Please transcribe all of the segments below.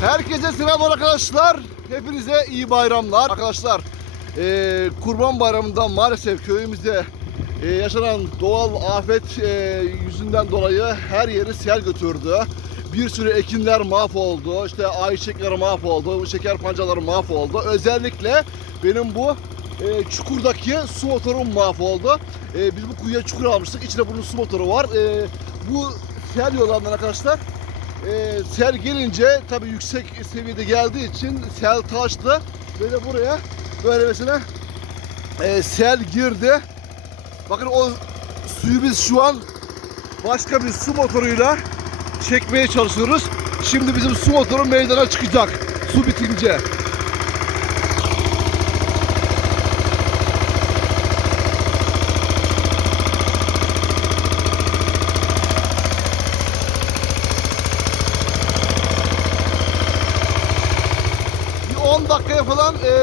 Herkese selam arkadaşlar. Hepinize iyi bayramlar. Arkadaşlar eee, Kurban Bayramı'nda maalesef köyümüzde eee, yaşanan doğal afet eee, yüzünden dolayı her yeri sel götürdü. Bir sürü ekinler mahvoldu. İşte ayçiçekleri mahvoldu. Şeker pancaları mahvoldu. Özellikle benim bu eee, çukurdaki su motorum mahvoldu. Eee, biz bu kuyuya çukur almıştık. İçinde bunun su motoru var. Eee, bu sel yollarından arkadaşlar e, sel gelince tabii yüksek seviyede geldiği için sel taştı de buraya böyle mesela e, sel girdi. Bakın o suyu biz şu an başka bir su motoruyla çekmeye çalışıyoruz. Şimdi bizim su motoru meydana çıkacak su bitince.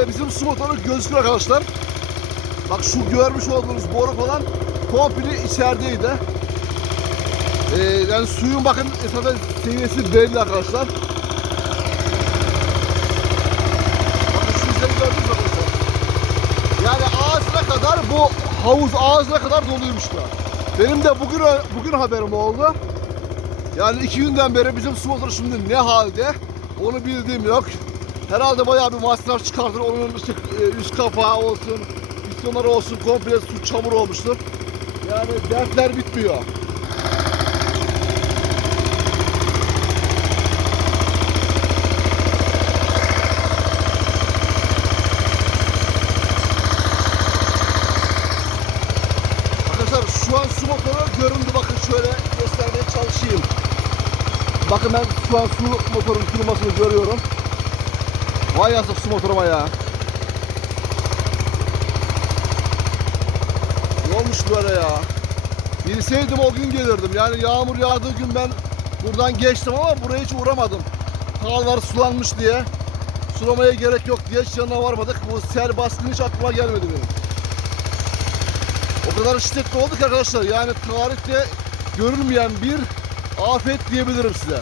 Bizim su motoru gözükür arkadaşlar. Bak şu görmüş olduğunuz boru falan komple içerideydi. E, yani suyun bakın zaten seviyesi belli arkadaşlar. Bakın şu gördünüz arkadaşlar? Yani ağzına kadar bu havuz ağzına kadar doluymuş da. Benim de bugün bugün haberim oldu. Yani iki günden beri bizim su motoru şimdi ne halde onu bildiğim yok. Herhalde bayağı bir masraf çıkartır. Onun işte üst kapağı olsun, pistonları olsun komple su çamur olmuştur. Yani dertler bitmiyor. Arkadaşlar şu an su motoru göründü bakın şöyle göstermeye çalışayım. Bakın ben şu an su motorun kırılmasını görüyorum. Vay yazık su motoruma ya. Ne olmuş böyle ya? Bilseydim o gün gelirdim. Yani yağmur yağdığı gün ben buradan geçtim ama buraya hiç uğramadım. Kanallar sulanmış diye. Sulamaya gerek yok diye hiç yanına varmadık. Bu sel baskını hiç aklıma gelmedi benim. O kadar şiddetli oldu ki arkadaşlar. Yani tarihte görülmeyen bir afet diyebilirim size.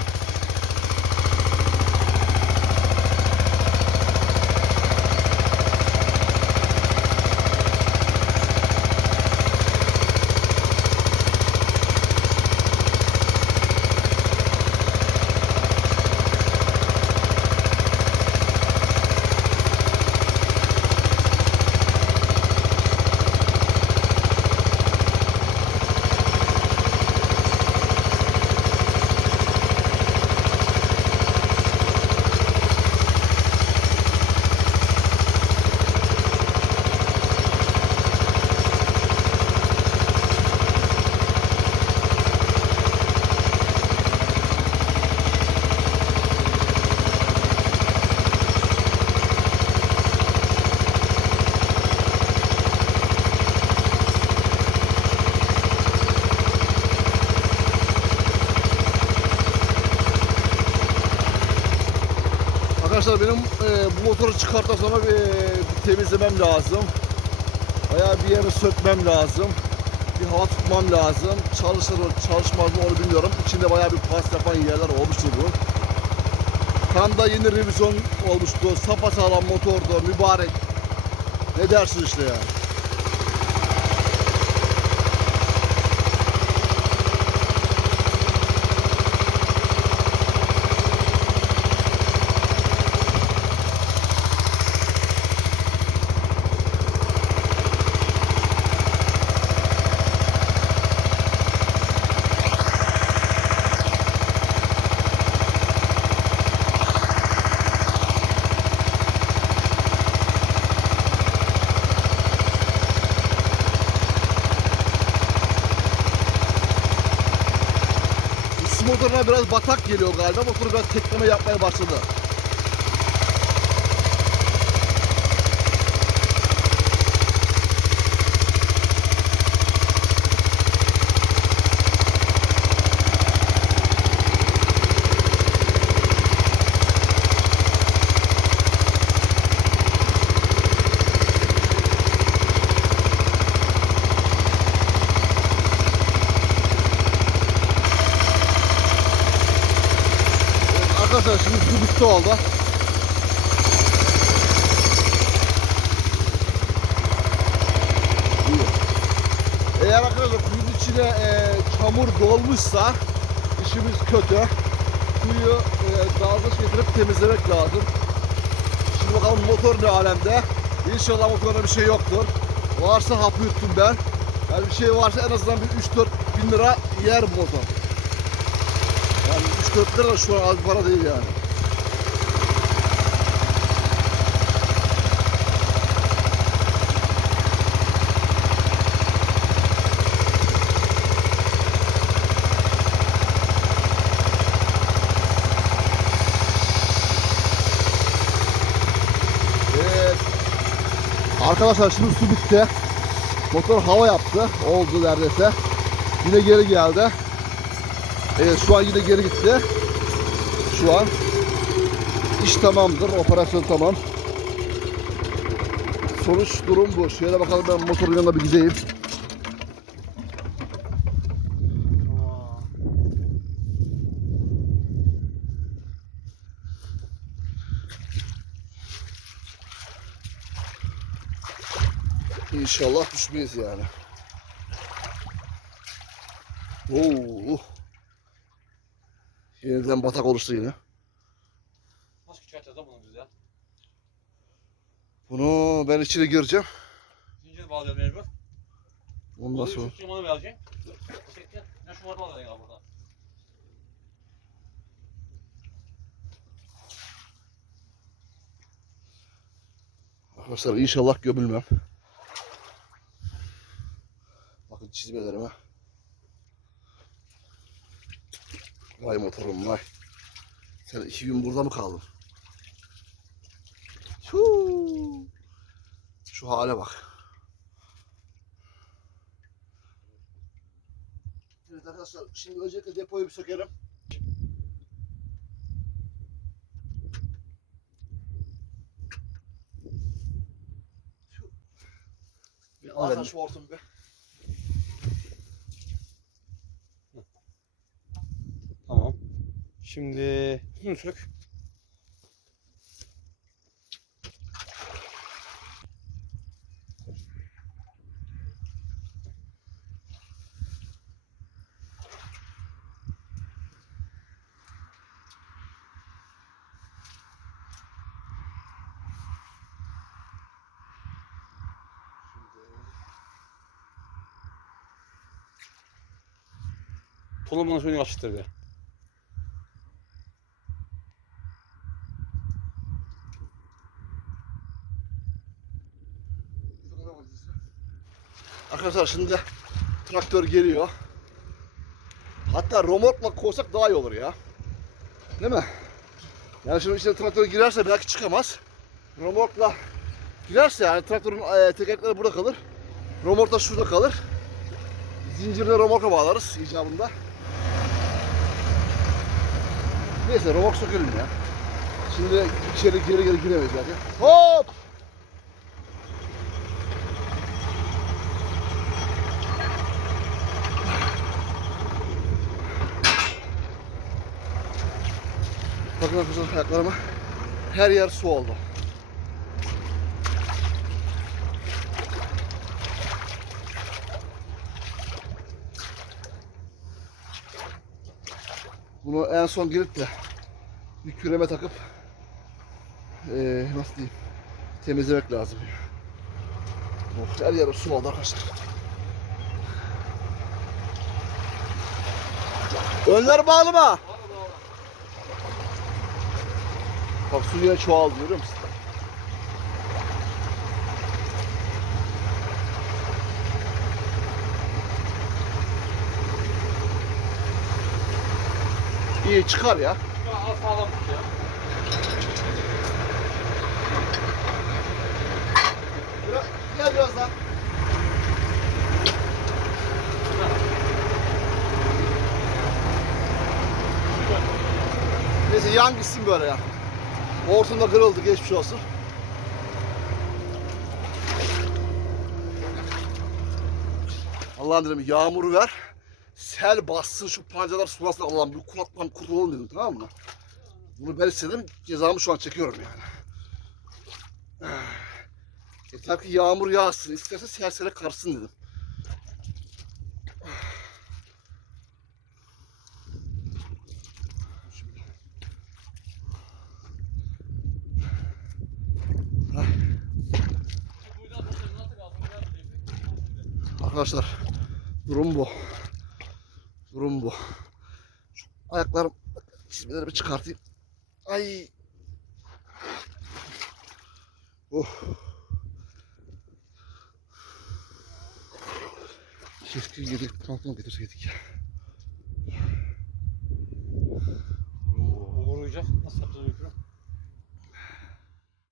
Arkadaşlar benim e, bu motoru çıkarttıktan sonra bir, bir temizlemem lazım. Bayağı bir yerini sökmem lazım. Bir hava tutmam lazım. Çalışır mı çalışmaz mı onu bilmiyorum. İçinde bayağı bir pas yapan yerler olmuştur bu. Tam da yeni revizyon olmuştu. Sapasağlam motordu, mübarek. Ne dersin işte ya. Su biraz batak geliyor galiba. Motoru biraz tekleme yapmaya başladı. Şimdi bitti oldu. Eğer arkadaşlar kuyunun içine e, çamur dolmuşsa işimiz kötü. Kuyu e, dalgıç getirip temizlemek lazım. Şimdi bakalım motor ne alemde. İnşallah motorda bir şey yoktur. Varsa hapı yuttum ben. Yani bir şey varsa en azından bir 3-4 bin lira yer motor. Yani 3-4 lira şu an az para değil yani. Arkadaşlar şimdi su bitti. Motor hava yaptı. Oldu neredeyse. Yine geri geldi. Evet şu an yine geri gitti. Şu an iş tamamdır. Operasyon tamam. Sonuç durum bu. Şöyle bakalım ben motorun yanına bir gideyim. İnşallah düşmeyiz yani. Oo. Yeniden batak oluştu yine. Nasıl da bunu biz ya? Bunu ben içine gireceğim. Zincir bağlayalım mecbur. Ondan sonra. Çıkmanı vereceksin. Çekti. Ne şu var bağlayacaksın burada. Arkadaşlar inşallah gömülmem. Bakın çizmelerime. Vay motorum vay. Sen iki gün burada mı kaldın? Huu. Şu hale bak. Evet arkadaşlar şimdi öncelikle depoyu bir sökerim. Bir al sen şu hortumu bir. Tamam. Şimdi şunu sök. Tolu bana suyunu açtır Arkadaşlar şimdi traktör geliyor. Hatta romorkla koysak daha iyi olur ya. Değil mi? Yani şimdi içine traktör girerse belki çıkamaz. Romorkla girerse yani traktörün e, tekerlekleri burada kalır. Romork da şurada kalır. Zincirine romorka bağlarız icabında. Neyse romork sökelim ya. Şimdi içeri geri geri giremeyiz zaten. Hop! Bakın arkadaşlar ayaklarıma her yer su oldu. Bunu en son girip de bir küreme takıp eee nasıl diyeyim temizlemek lazım. Of, her yer su oldu arkadaşlar. Önler bağlı mı? Yine çoğaldı görüyor musun? İyi çıkar ya. Al ya. Biraz, gel biraz daha. Neyse yan gitsin böyle ya. Ortamda kırıldı geçmiş olsun. Allah'ım dedim yağmur ver. Sel bassın şu pancalar sulasın Allah'ım bir kulaktan kurtulalım dedim tamam mı? Bunu ben istedim. Cezamı şu an çekiyorum yani. Yeter ki yağmur yağsın. İsterse sersere karsın dedim. Kuyudan sonra nasıl kaldı? Biraz Arkadaşlar durum bu. Durum bu. Şu ayaklarım çizmelerimi çıkartayım. Ay. Oh. Keşke yedik pantolon getirseydik ya. Uğurlayacak. Nasıl yapacağız öykürü?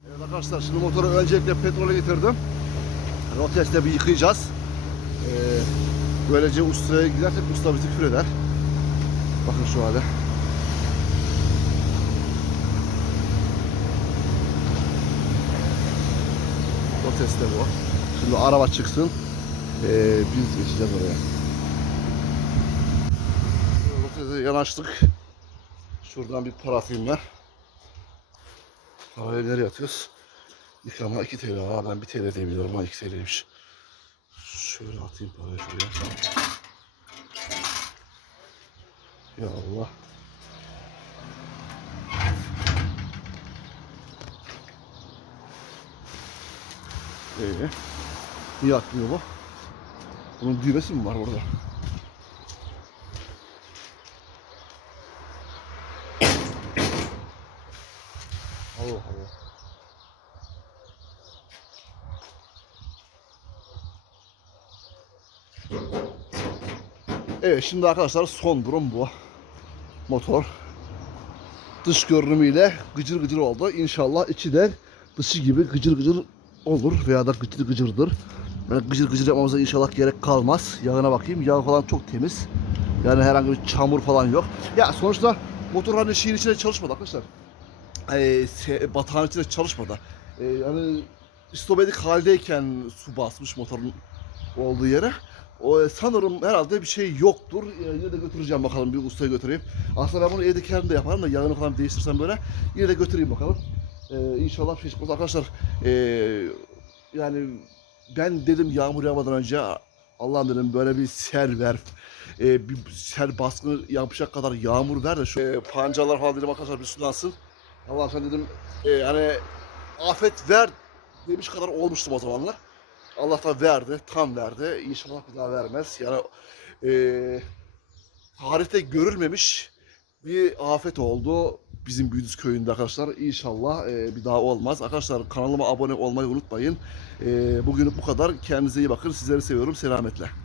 Evet arkadaşlar şimdi motoru öncelikle petrole getirdim. Rotes'te bir yıkayacağız. Ee, böylece ustaya gidersek usta bizi küfür eder. Bakın şu hale. Rotes'te bu. Şimdi araba çıksın. Ee, biz geçeceğiz oraya. Rotes'e yanaştık. Şuradan bir para atayım ben. Parayı nereye atıyoruz? Yıkama 2 TL. Ha ben 1 TL diye biliyorum. Ha 2 TL'ymiş. Şöyle atayım parayı şuraya. Ya Allah. Ee, niye atmıyor bu? Bunun düğmesi mi var burada? Allah Allah. Evet şimdi arkadaşlar son durum bu. Motor dış görünümüyle gıcır gıcır oldu. İnşallah içi de dışı gibi gıcır gıcır olur veya da gıcır gıcırdır. Böyle gıcır gıcır yapmamıza inşallah gerek kalmaz. Yağına bakayım. Yağ falan çok temiz. Yani herhangi bir çamur falan yok. Ya sonuçta motor hani şeyin içinde çalışmadı arkadaşlar. Ee, batağın içinde çalışmadı. Ee, yani istobedik haldeyken su basmış motorun olduğu yere. O sanırım herhalde bir şey yoktur. Ee, yine de götüreceğim bakalım bir ustaya götüreyim. Aslında ben bunu evde kendim de yaparım da yağını falan değiştirsem böyle. Yine de götüreyim bakalım. Ee, inşallah bir şey çıkmaz arkadaşlar. Ee, yani ben dedim yağmur yağmadan önce Allah'ım dedim böyle bir sel ver. Ee, bir sel baskını yapacak kadar yağmur ver de şu ee, pancalar falan dedim arkadaşlar bir sulansın. Allah sen dedim e, hani afet ver demiş kadar olmuştum o zamanlar. Allah da verdi, tam verdi. İnşallah bir daha vermez. Yani e, tarihte görülmemiş bir afet oldu bizim Büyüdüz köyünde arkadaşlar. İnşallah e, bir daha olmaz. Arkadaşlar kanalıma abone olmayı unutmayın. E, bugünlük bu kadar. Kendinize iyi bakın. Sizleri seviyorum. Selametle.